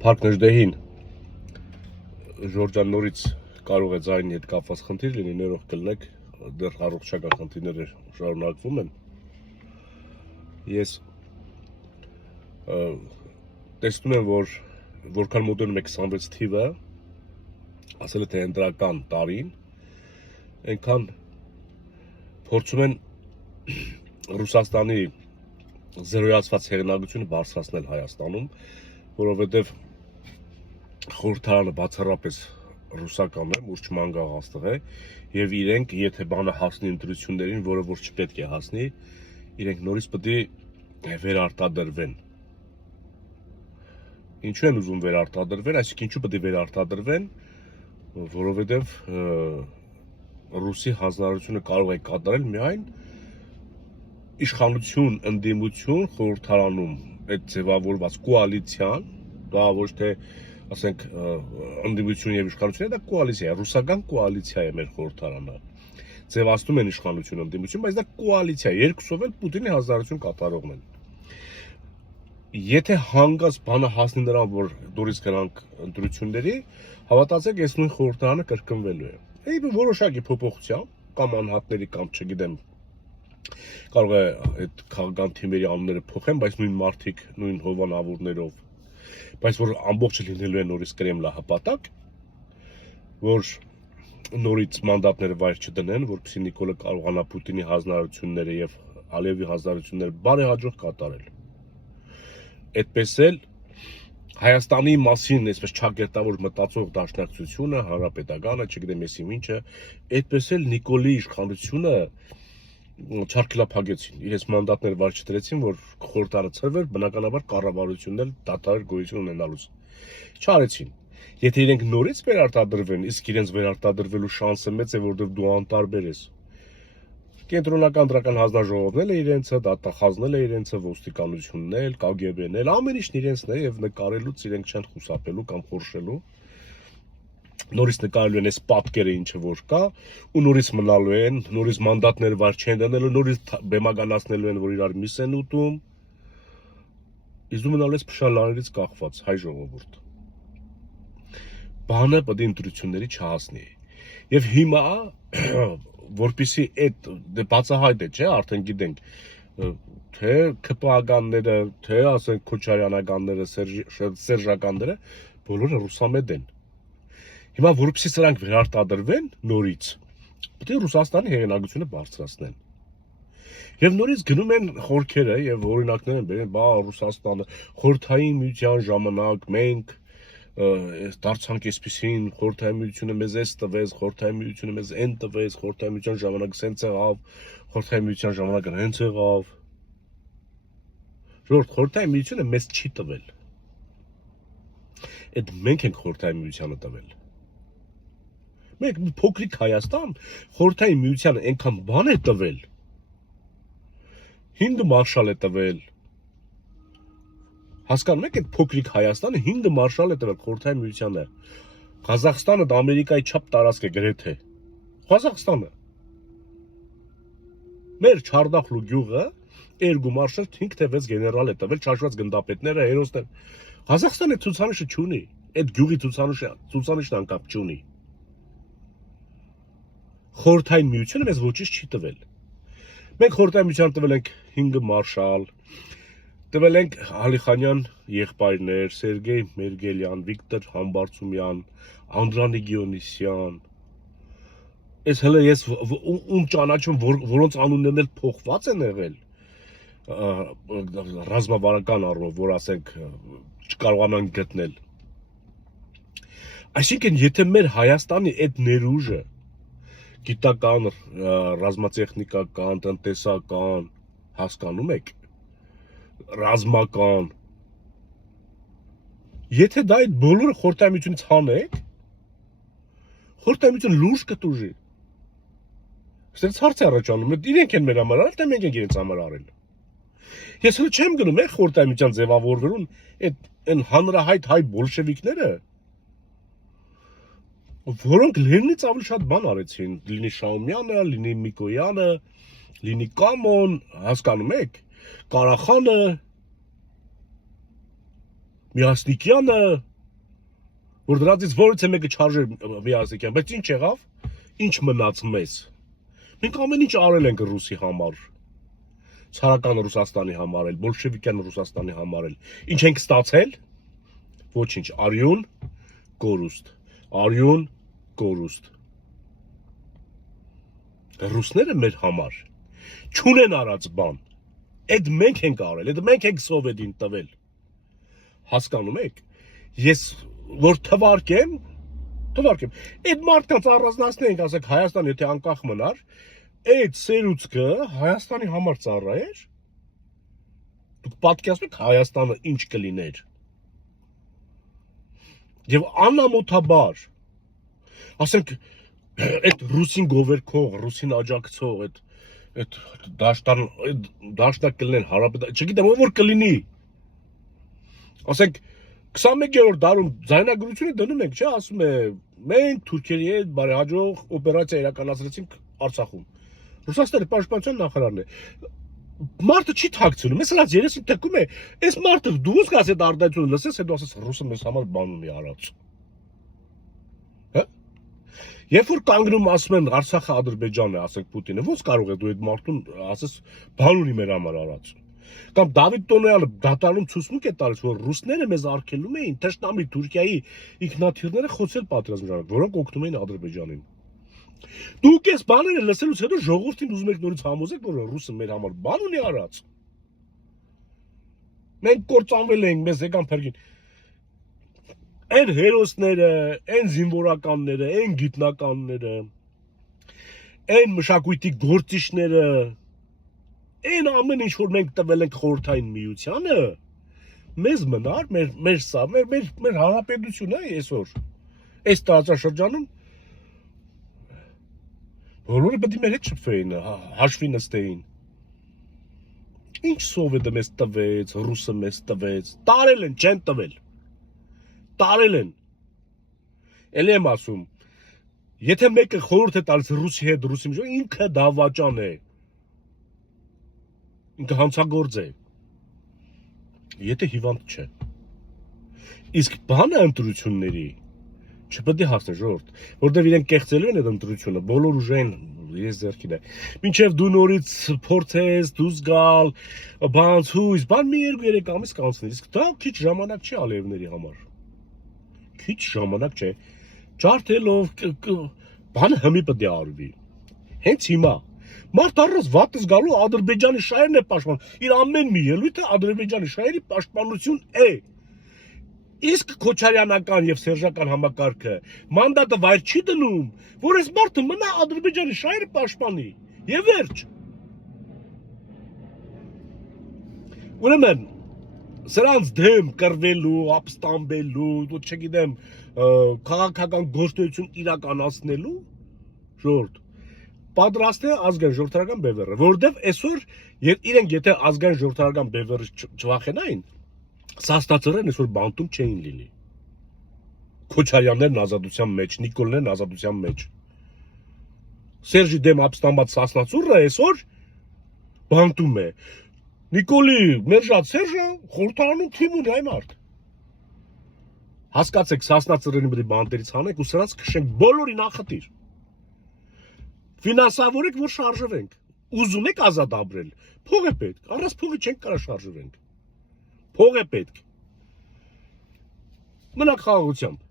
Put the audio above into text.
Փառքնժդեհին Ժորջան նորից կարող է ձայնի հետ կապված խնդիր լինի, ներող կլինեք, դեռ առողջական խնդիրները շարունակվում են։ Ես տեսնում եմ, որ որքան մոտենում է 26 թիվը, ասել է թե ընտրական տարին, այնքան փորձում են Ռուսաստանի զրոյացված հեղինակությունը բարձրացնել Հայաստանում, որովհետև խորհրդարանը բացառապես ռուսական է, մուրճ մանգաղ է, եւ իրենք, եթե բանը հասնի ընտրություններին, որը որ չպետք է հասնի, իրենք նորից պետք է վերարտադրվեն։ Ինչու են ուզում վերարտադրվեն, այսինքն ինչու պետք է վերարտադրվեն, որովհետև Ռուսի հանձնարարությունը կարող է կատարել միայն իշխանություն, ընդդիմություն խորհրդարանում այդ ձևավորված կոալիցիան, դա ոչ թե ասենք ընդդիմություն եւ իշխանություն, դա կոալիցիա է, ռուսական կոալիցիա է մեր խորհրդարանը։ Ձևացնում են իշխանություն, ընդդիմություն, բայց դա կոալիցիա է, երկուսով էլ Պուտինի հանձնարարություն կատարողն են։ Եթե հանգած բանը հասնի նրան, որ դուրս գնանք ընտրությունների, հավատացեք, այս նույն խորհրդարանը կրկնվելու է։ Եվ որոշակի փոփոխությամբ կամ անհատների կամ չգիտեմ, կարող է այդ քաղաքական թիմերի անունները փոխեն, բայց նույն մարդիկ, նույն հովանավորներով, բայց որ ամբողջը լինելու է նորից Կրեմլա հպատակ, որ նորից մանդատները վայր չդնեն, որպեսզի Նիկոլը կարողանա Պուտինի հանձնարարությունները եւ Ալիևի հանձնարարությունները բարեհաջող կատարել։ Այդպես էլ Հայաստանի մասին այսպես չակերտավոր մտածող դաշնակցությունը, հանրապետականը, չգիտեմ եսի ինչը, այդպես էլ Նիկոլի իշխանությունը չարքլափագեցին, իրենց մանդատները վար չդրեցին, որ խորհրդարանը ցրվեր, բնականաբար կառավարությունն դատարկ գոյություն ունենալուց չարեցին։ Եթե իրենք նորից վերարտադրվեն, իսկ իրենց վերարտադրվելու շանսը մեծ է, որովհետև դու անտարբեր ես։ Կենտրոնական դրական հանձնաժողովն էլ է իրենցը, դատախազն է իրենցը, ոստիկանությունն էլ, KGB-ն էլ, ամեն ինչն իրենցն է եւ նկարելուց իրենք չեն խուսափելու կամ խորշելու։ Նորից նկարելու են այս պատկերը ինչը որ կա, ու նորից մնալու են, նորից մանդատները վար չեն դնելու, նորից բեմականացնելու են, որ իրար միս են ուտում։ Իսկ դու մնալու ես փշալարներից կախված, հայ ժողովուրդ։ Բանը պետք է ընտրությունների չհասնի։ Եվ հիմա որպեսզի այդ բացահայտ է, չէ, արդեն գիտենք, թե ԿՊԱ-ականները, թե ասենք Քոչարյանականները, Սերժականները, բոլորը ռուսամետ են։ Հիմա որպեսզի սրանք վերարտադրվեն նորից, պետք է Ռուսաստանի հեղինակությունը բարձրացնեն։ Եվ նորից գնում են խորքերը եւ օրինակներ են բերեն, բա Ռուսաստանը խորհրդային միության ժամանակ մենք դարձանք այսպեսին, խորհրդային միությունը մեզ էս տվեց, խորհրդային միությունը մեզ այն տվեց, խորհրդային միության ժամանակ սենց եղավ, խորհրդային միության ժամանակ հենց եղավ։ Ժողովուրդ, խորհրդային միությունը մեզ չի տվել։ Այդ մենք ենք խորհրդային միությանը տվել։ Մենք փոքրիկ Հայաստան խորհրդային միությանը այնքան բան է տվել։ 5 մարշալ է տվել։ Հասկանում եք, այդ փոքրիկ Հայաստանը 5 մարշալ է տվել խորհրդային միությանը։ Ղազախստանը դա Ամերիկայի չափ տարածք է գրեթե։ Ղազախստանը։ Մեր Չարդախլու գյուղը 2 մարշալ 5 թե 6 գեներալ է տվել, չաշված գնդապետները, հերոսներ։ Ղազախստանը ցուցանիշը չունի։ Այդ գյուղի ցուցանիշն անկապ չունի։ Խորհրդային միությունը մեզ ոչինչ չի տվել։ Մենք խորհրդային միությանը տվել ենք 5 մարշալ, տվել ենք Ալիխանյան եղբայրներ, Սերգեյ Մերգելյան, Վիկտոր Համբարձումյան, Անդրանիկ Գիոնիսյան։ Այս հələ ես ում ճանաչում, որոնց անուններն էլ փոխված են եղել ռազմավարական առումով, որ ասենք չկարողանան գտնել։ Այսինքն, եթե մեր Հայաստանի այդ ներուժը գիտական, ռազմատեխնիկական, տնտեսական, հասկանում եք, ռազմական, եթե դա այդ բոլորը խորհրդային միությունից հանեք, խորհրդային միությունը լուրջ կտուժի։ Սենց հարց է առաջանում, իրենք են մեր համար արել, թե մենք ենք իրենց համար արել։ Ես հələ չեմ գնում խորհրդային միության ձևավորվելուն, այն հանրահայտ հայ բոլշևիկները, որոնք Լենինից ավելի շատ բան արեցին, լինի Շաումյանը, լինի Միկոյանը, լինի Կամոն, հասկանում եք, Կարախանը, Միասնիկյանը, որ դրանից որից է մեկը չարժեր միասիկյան, բայց ինչ եղավ, ինչ մնաց մեզ։ Մենք ամեն ինչ արել ենք ռուսի համար, ցարական Ռուսաստանի համար էլ, բոլշևիկյան Ռուսաստանի համար էլ։ Ինչ ենք ստացել։ Ոչինչ, արյուն, կորուստ, արյուն, կորուստ։ Ռուսները մեր համար չունեն արած բան։ Այդ մենք ենք արել, այդ մենք ենք սովետին տվել։ Հասկանում եք։ Ես որ թվարկեմ, այդ մարդկանց առանձնացնենք, ասենք Հայաստան եթե անկախ մնար, այդ սերուցքը Հայաստանի համար ծառայեր։ Դուք պատկերացնում եք Հայաստանը ինչ կլիներ։ Եվ անամոթաբար, ասենք, այդ ռուսին գովերքող, ռուսին աջակցող, այդ դաշտակ կլինեն հարաբերական, չգիտեմ, ով որ կլինի։ Ասենք 21-րդ դարում ձայնագրությունը դնում ենք, չէ, ասում է, մենք Թուրքիայի հետ բարեհաջող օպերացիա իրականացրեցինք Արցախում։ Ռուսաստանի պաշտպանության նախարարն է։ Մարդը չի թաքցնում, ես լաց երեսին թքում է, այս մարդը դու ոնց կասես այդ արդյունքը լսես, հետո ասես ռուսը մեզ համար բան ունի արած։ Հա։ Երբ որ կանգնում ասում են Արցախը Ադրբեջանն է, ասենք Պուտինը, ոնց կարող է դու այդ մարդուն ասես բան ունի մեր համար արած։ Կամ Դավիթ Տոնոյանը դատարանում ցուցմունք է տալիս, որ ռուսները մեզ արգելում էին թշնամի Թուրքիայի ինքնաթիռները խոցել պատերազմի ժամանակ, որոնք օգնում էին Ադրբեջանին։ Դուք այս բաները լսելուց հետո ժողովրդին ուզում եք նորից համոզեք, որ ռուսը մեր համար բան ունի արած։ Մենք կործանվել ենք, մեզ եկան փրկին։ Այն հերոսները, այն զինվորականները, այն գիտնականները, այն մշակույթի գործիչները, այն ամեն ինչ որ մենք տվել ենք խորհրդային միությանը, մեզ մնար, մեր հանրապետությունն է այսօր։ Այս տարածաշրջանում բոլորը պետք է մեր հետ շփվեին, հաշվի նստեին։ Ինչ սովետը մեզ տվեց, ռուսը մեզ տվեց, տարել են, չեն տվել։ Տարել են։ Էլի եմ ասում, եթե մեկը խորհուրդ է տալիս ռուսի հետ, ռուսի միջով, ինքը դավաճան է։ Ինքը հանցագործ է։ Եթե հիվանդ չէ։ Իսկ բանը ընտրությունների չպետք է հասնի ժողովուրդ, որտեղ իրենք կեղծելու են այդ ընտրությունը, բոլոր ուժեն ես ձեռքին է։ Մինչև դու նորից փորձես դուրս գալ, բանց հույս, բան մի 2-3 ամիս կանցնի, իսկ դա քիչ ժամանակ չի Ալիևների համար։ Քիչ ժամանակ չէ։ Ջարդելով բանը հմի պետք է արվի։ Հենց հիմա մարդ առած վատս գալու Ադրբեջանի շահերն է պաշտպան։ Իր ամեն մի ելույթը Ադրբեջանի շահերի պաշտպանություն է։ Իսկ Քոչարյանական եւ Սերժական համակարգը մանդատը վայր չի դնում, որ այս մարդը մնա Ադրբեջանի շահերը պաշտպանի։ Եվ վերջ։ Ուրեմն սրանց դեմ կռվելու, ապստամբելու, ու չգիտեմ, քաղաքական գործունեություն իրականացնելու ժողովուրդ պատրաստ է ազգային ժողովրդական բևեռը, որովհետև այսօր իրենք եթե ազգային ժողովրդական բևեռը չվախենային, սաստացրեն այսօր բանտում չէին լինի։ Քոչարյաններն ազատության մեջ, Նիկոլներն ազատության մեջ։ Սերժի դեմ ապստամբած սասնացուրը այսօր բանտում է։ Նիկոլի մերժած Սերժը խորհրդարանում թիմ ունի այ մարդ։ Հասկացեք, սասնացրերի մի բանտերից հանեք ու սրանց քշենք բոլորի նախատիր։ Ֆինանսավորեք, որ շարժվենք։ Ուզում եք ազատ ապրել։ Փող է պետք, առանց փողի չենք կարող շարժվենք։ Փող է պետք։ Մնաք խաղաղությամբ։